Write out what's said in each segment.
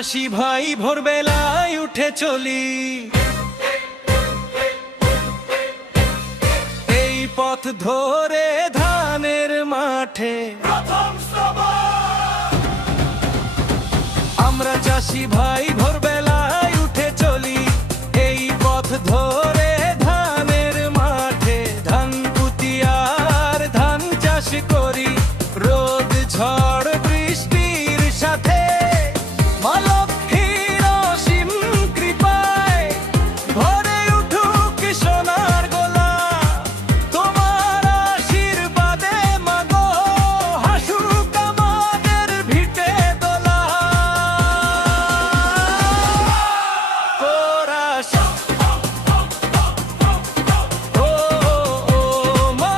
চাষি ভাই ভোরবেলায় উঠে চলি, এই পথ ধরে ধানের মাঠে। আমরা চাষি ভাই ভোরবেলায় উঠে চলি, এই পথ ধরে ধানের মাঠে। ধান পুঁতি আর ধান চাষ করি, রোদ ঝড় বৃষ্টির সাথে। মা লক্ষ্মীর অসীম কৃপায় ভরে উঠুক সোনার গোলা, তোমার আশীর্বাদে মাগো হাসুক আমাদের ভিটে দোলা। মা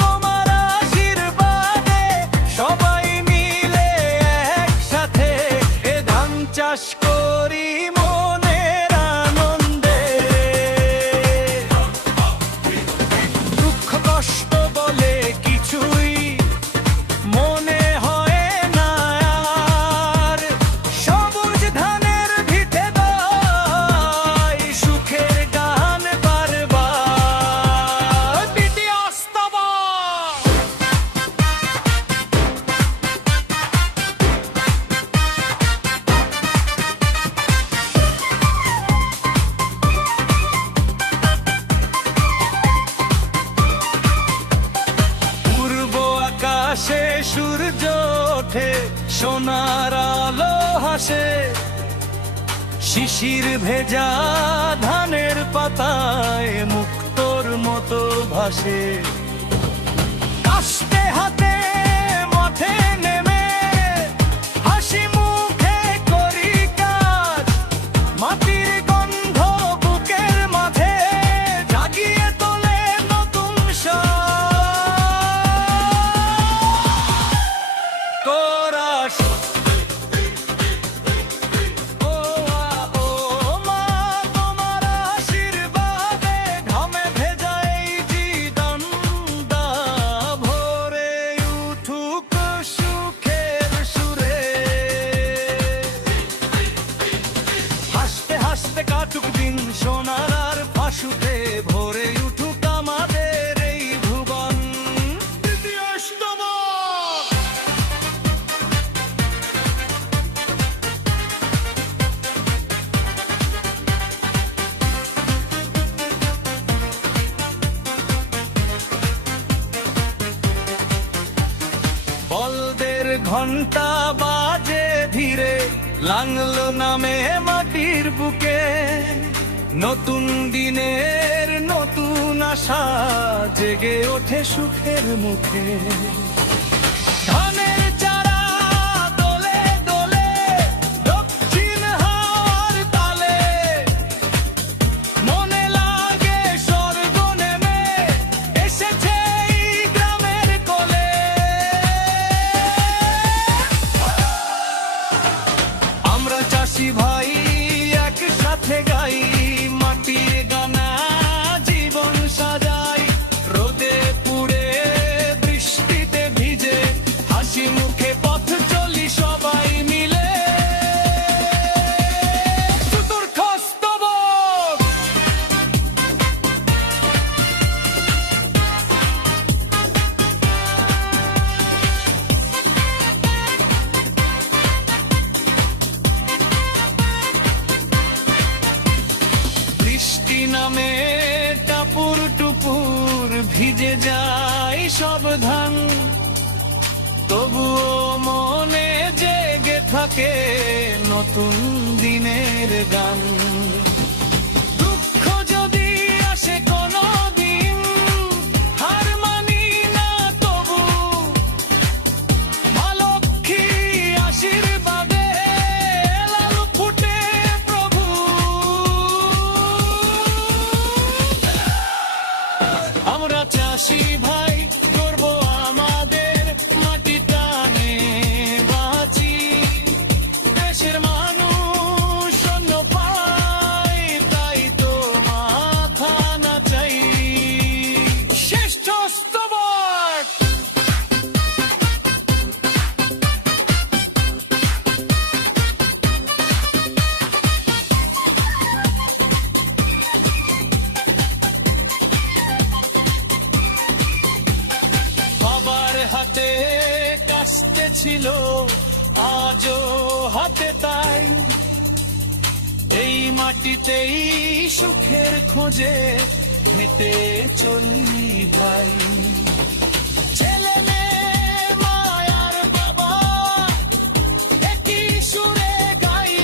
তোমার আশীর্বাদে সবাই মিলে একসাথে এ ধান চাষ করি মনের আনন্দে। দুঃখ কষ্ট বলে কিছুই মনে হয় না আর, সবুজ ধানের ভিটে গাই সুখের গান বারবার। দ্বিতীয় স্তবক। পূর্ব আকাশে সূর্য ওঠে, সোনার আলো হাসে, শিশির ভেজা ধানের পাতায় মুক্তোর মতো ভাসে। কাস্তে হাতে মাঠে নেমে হাসি মুখে করি কাজ, মাটির গন্ধ বুকের মাঝে জাগিয়ে তোলে নতুন কোরাস। ও মা তোমার আশীর্বাদে ঘামে ভেজা এই জীবনটা ভরে উঠুক সুখের সুরে। হাসতে হাসতে কাটুক দিন সোনার আর ফাঁসুতে, ভরে উঠুক আমাদের এই ভুবন। তৃতীয় স্তবক। বলদের ঘন্টা বাজে ধীরে, লাঙল নামে মাটির বুকে। নতুন দিনের নতুন আশা জেগে ওঠে সুখের মুখে। ধানের চারা দোলে দোলে দক্ষিণ হাওয়ার তালে, মনে লাগে স্বর্গ নেমে এসেছে এই গ্রামের কোলে। আমরা চাষি ভাই একসাথে গাই, মাটির গানা জীবন সাজাই। রোদে পুড়ে বৃষ্টিতে ভিজে হাসি মুখে পথ চলি সবাই মিলে। চতুর্থ স্তবক। বৃষ্টি নামে টাপুর টুপুর ভিজে যায় সব ধান, তবুও মনে জেগে থাকে নতুন দিনের গান। দুঃখ যদি আসে কোনো দিন হার মানি না তবু, মা লক্ষ্মী আশীর্বাদে লাল ফুটে প্রভু। আমরা চাষি ভাই করব আমাদের মাটি টানে বাঁচি, দেশের মানুষ অন্য পায় তাই তো মাথা নাচাই। শ্রেষ্ঠ স্তবক। ছিল আজও হাতে তাই, এই মাটিতেই সুখের খোঁজে হেঁটে চলি ভাই। ছেলে মেয়ে মায়ার বাবা একই সুরে গাই,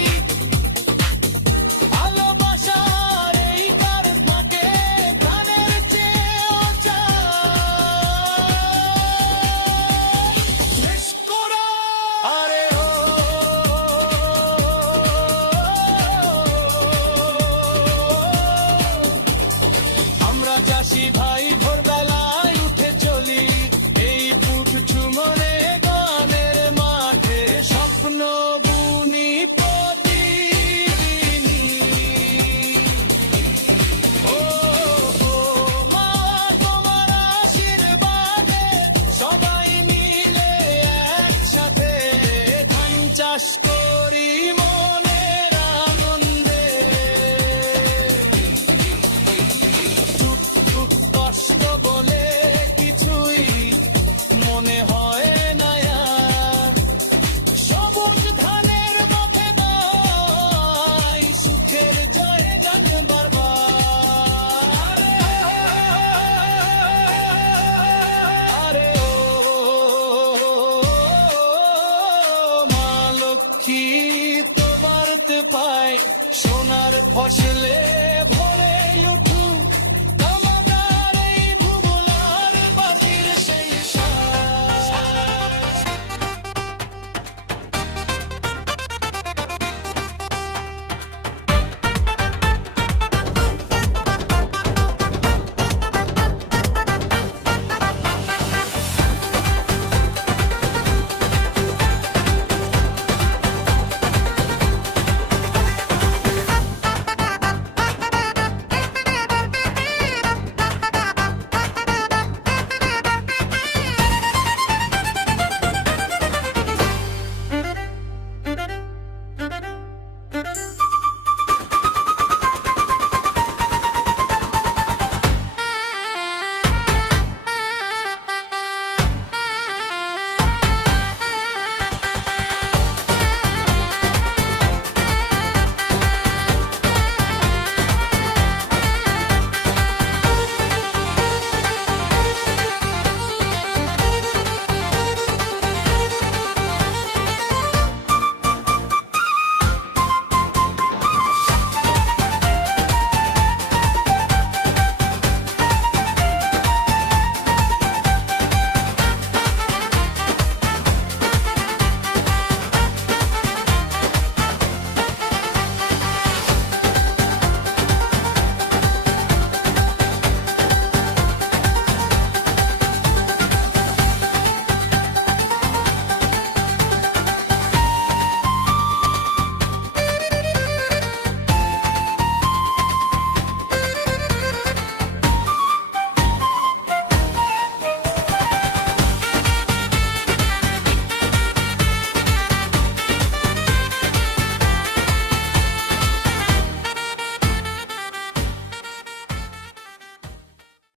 ভালোবাসার এই কারখানাকে প্রাণের চেয়েও চাই। শেষ করা আরে ও আমরা চাষি ভাই ভোরবেলায় উঠে চলি এই পুট চুমনে গানের মাঠে, স্বপ্ন বুনি প্রতিদিনই। ও মা তোমার আশীর্বাদে সবাই মিলে একসাথে ধান চাষ করি মনের আনন্দে। দুঃখ কষ্ট বলে কিছুই মনে হয় না আর, সবুজ ধানের মাঠে দাই সুখের জয় গান বারবার। আরে ও মা লক্ষ্মী তো বাড়তে পায় সোনার ফসলে